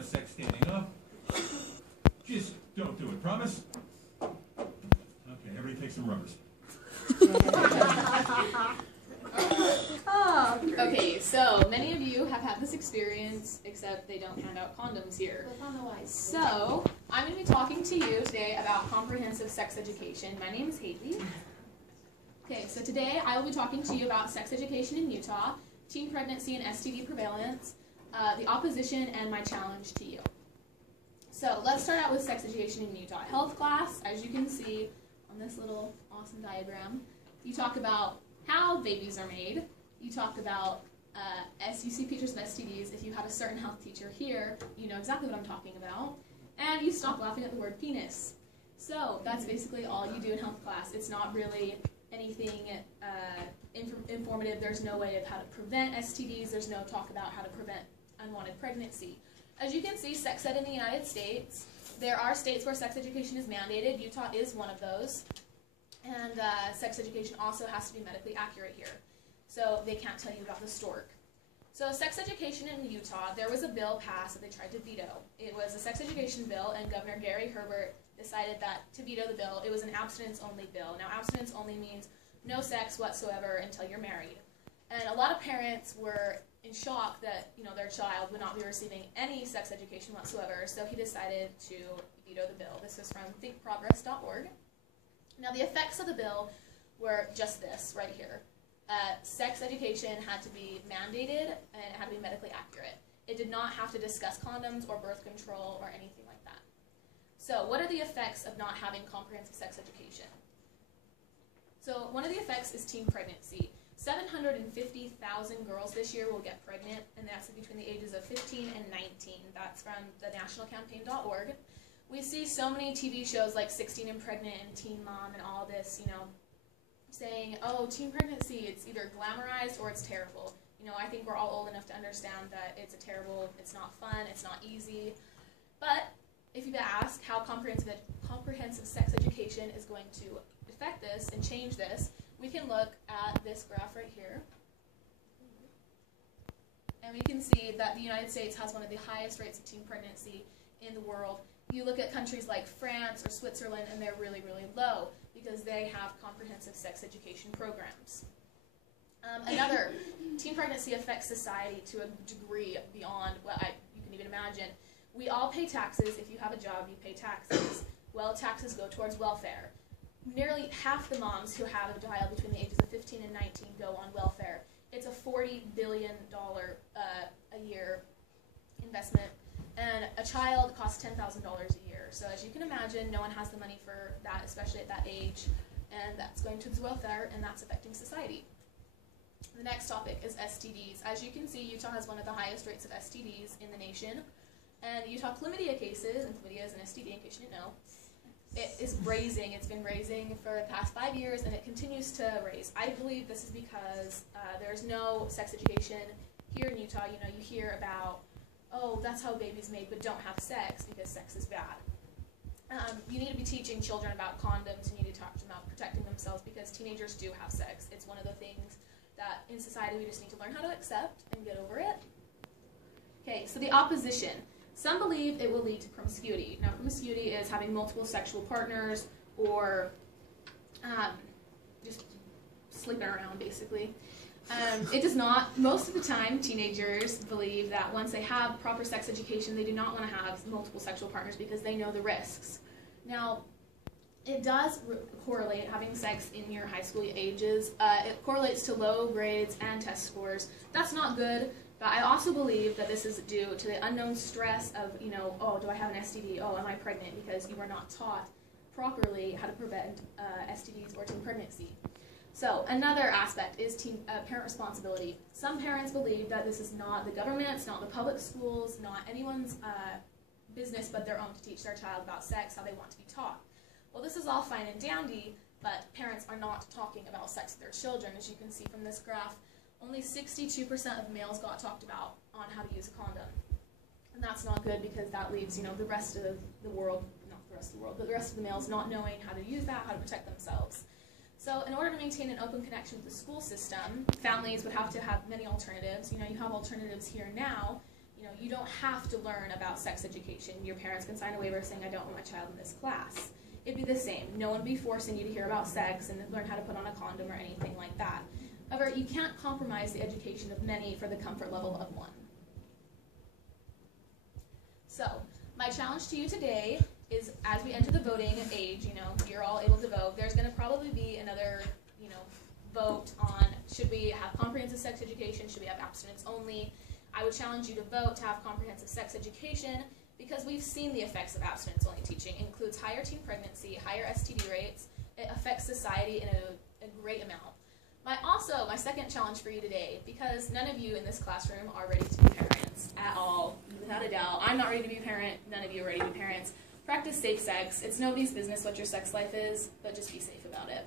have sex standing up. Just don't do it, promise? Okay, everybody take some rubbers. Okay, so many of you have had this experience, except they don't hand out condoms here. So, I'm going to be talking to you today about comprehensive sex education. My name is Haley. Okay, so today I will be talking to you about sex education in Utah, teen pregnancy and STD prevalence, the opposition, and my challenge to you. So, let's start out with sex education in Utah. Health class, as you can see on this little awesome diagram, you talk about how babies are made. You talk about, you see pictures of STDs. If you have a certain health teacher here, you know exactly what I'm talking about. And you stop laughing at the word penis. So that's basically all you do in health class. It's not really anything informative. There's no way of how to prevent STDs. There's no talk about how to prevent unwanted pregnancy. As you can see, sex ed in the United States, there are states where sex education is mandated. Utah is one of those. And sex education also has to be medically accurate here. So they can't tell you about the stork. So sex education in Utah, there was a bill passed that they tried to veto. It was a sex education bill, and Governor Gary Herbert decided that to veto the bill, it was an abstinence-only bill. Now, abstinence-only means no sex whatsoever until you're married. And a lot of parents were in shock that, their child would not be receiving any sex education whatsoever, so he decided to veto the bill. This is from thinkprogress.org. Now, the effects of the bill were just this right here. Sex education had to be mandated, and it had to be medically accurate. It did not have to discuss condoms or birth control or anything like that. So, what are the effects of not having comprehensive sex education? So, one of the effects is teen pregnancy. 750,000 girls this year will get pregnant, and that's between the ages of 15 and 19. That's from the nationalcampaign.org. We see so many TV shows like 16 and Pregnant and Teen Mom and all this, saying, oh, teen pregnancy, it's either glamorized or it's terrible. I think we're all old enough to understand that it's it's not fun, it's not easy. But if you ask how comprehensive sex education is going to affect this and change this, we can look at this graph right here. And we can see that the United States has one of the highest rates of teen pregnancy in the world. You look at countries like France or Switzerland, and they're really, really low because they have comprehensive sex education programs. Another, teen pregnancy affects society to a degree beyond what you can even imagine. We all pay taxes. If you have a job, you pay taxes. Well, taxes go towards welfare. Nearly half the moms who have a child between the ages of 15 and 19 go on welfare. It's a $40 billion a year investment. And a child costs $10,000 a year. So as you can imagine, no one has the money for that, especially at that age. And that's going towards welfare, and that's affecting society. The next topic is STDs. As you can see, Utah has one of the highest rates of STDs in the nation. And Utah chlamydia cases, and chlamydia is an STD in case you didn't know, it is raising. It's been raising for the past 5 years, and it continues to raise. I believe this is because there's no sex education here in Utah. You hear about, oh, that's how babies made, but don't have sex because sex is bad. You need to be teaching children about condoms, and you need to talk to them about protecting themselves because teenagers do have sex. It's one of the things that in society we just need to learn how to accept and get over it. Okay, so the opposition. Some believe it will lead to promiscuity. Now, promiscuity is having multiple sexual partners or just sleeping around, basically. It does not. Most of the time, teenagers believe that once they have proper sex education, they do not want to have multiple sexual partners because they know the risks. Now, it does correlate, having sex in your high school ages. It correlates to low grades and test scores. That's not good, but I also believe that this is due to the unknown stress of, oh, do I have an STD? Oh, am I pregnant? Because you were not taught properly how to prevent STDs or teen pregnancy. So another aspect is parent responsibility. Some parents believe that this is not the government's, not the public schools, not anyone's business but their own to teach their child about sex, how they want to be taught. Well, this is all fine and dandy, but parents are not talking about sex with their children. As you can see from this graph, only 62% of males got talked about on how to use a condom. And that's not good because that leaves, the rest of the world, not the rest of the world, but the rest of the males not knowing how to use that, how to protect themselves. So in order to maintain an open connection with the school system, families would have to have many alternatives. You have alternatives here now. you don't have to learn about sex education. Your parents can sign a waiver saying, I don't want my child in this class. It'd be the same. No one would be forcing you to hear about sex and learn how to put on a condom or anything like that. However, you can't compromise the education of many for the comfort level of one. So, my challenge to you today is, as we enter the voting age, you're all able to vote, there's going to probably be another, vote on, should we have comprehensive sex education, should we have abstinence only. I would challenge you to vote to have comprehensive sex education, because we've seen the effects of abstinence-only teaching. It includes higher teen pregnancy, higher STD rates. It affects society in a great amount. My second challenge for you today, because none of you in this classroom are ready to be parents at all, without a doubt. I'm not ready to be a parent. None of you are ready to be parents. Practice safe sex. It's nobody's business what your sex life is, but just be safe about it.